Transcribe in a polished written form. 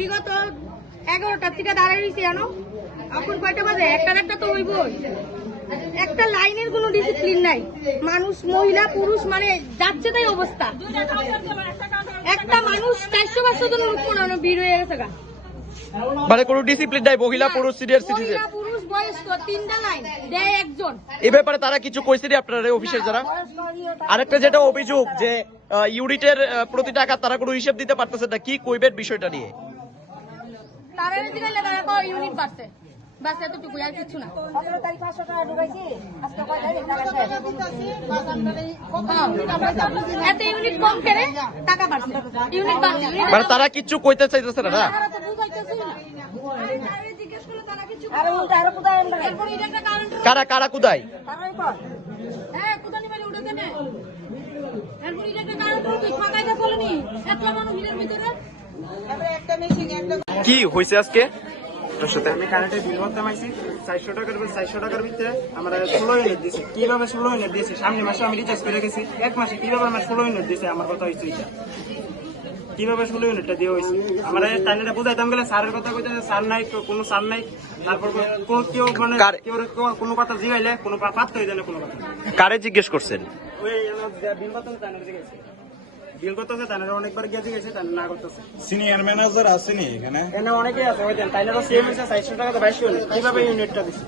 বিগত 11টার থেকে দাঁড়ায় রয়েছি জানো, এখন কয়টা বাজে? একটা তো হইবই। একটা লাইনের কোনো ডিসিপ্লিন নাই, মানুষ মহিলা পুরুষ মানে যাচ্ছে তাই অবস্থা। একটা মানুষ 400-500 জন লোক মনে ভিড় হয়ে গেছে গা, মানে কোনো ডিসিপ্লিন নাই, মহিলা পুরুষ সিনিয়র সিটিজেন পুরুষ বয়স্ক 3টা লাইন দেয় একজন। এই ব্যাপারে তারা কিছু কইছে আপনার অফিসের যারা? আরেকটা যেটা অভিযোগ যে ইউনিটের প্রতি টাকা তারা কোনো হিসাব দিতে পারতেছে না, কি কইবেন বিষয়টা নিয়ে? তারা জিগাইলে তারা ইউনিট বাড়ছে, বাস এতটুকু আর কিছু না। 17 তারিখ 500 টাকা ঢুকাইছি, আজকে কয় তারিখ টাকা শেষ? এত ইউনিট কম করে টাকা বাড়ছে, ইউনিট বাড়ছে। মানে তারা কিছু কইতে চাইতেছে না? তারা তো বুঝাইতেছেই না। জিজ্ঞেস করলে তারা কিছু আর উল্টা আরো কোথায় আনবে? এরপর এটা একটা কারণ। কারা কারা কুদায়? তারাই কর। হ্যাঁ, কুদানি মেলে উঠে দেনে। এরপর এটা একটা কারণ তুই ফাঁকাইতে বলনি, এত মানুষ ভিড়ের ভিতরে। কি হয়েছে আজকে? আমি কারেন্টের বিল ভরতে পাইছি 400 টাকার বিল, 400 টাকার ভিতরে আমরা 16 ইউনিট দিয়েছি। কিভাবে 16 ইউনিট দিয়েছি? সামনে মাসে আমি রিচার্জ করে গেছি, এক মাসে কিভাবে আমার 16 ইউনিট দিয়েছে? আমার কথা হয়েছে এটা কিভাবে 16 ইউনিটটা দিয়ে হয়েছে? আমরা টাইনেটা বুঝাইতাম গেলে স্যারের কথা কইতে, স্যার নাই, কোনো স্যার নাই। তারপর কেউ মানে কোনো কথা জিগাইলে কোনো পাত্তা হইতে না, কোনো কথা। কারে জিজ্ঞেস করছেন? ওই বিল করতেছে টাইনের গেছে, বিল করতেছে টাইনের অনেকবার গিয়ে গেছে, টাইনের না করতেছে। সিনিয়র ম্যানেজার আসেনি এখানে? এখানে অনেকেই আছে, ওই দেন টাইনেরও সেম হয়েছে 400 টাকা তো 22 ইউনিট। কিভাবে ইউনিটটা দিচ্ছে?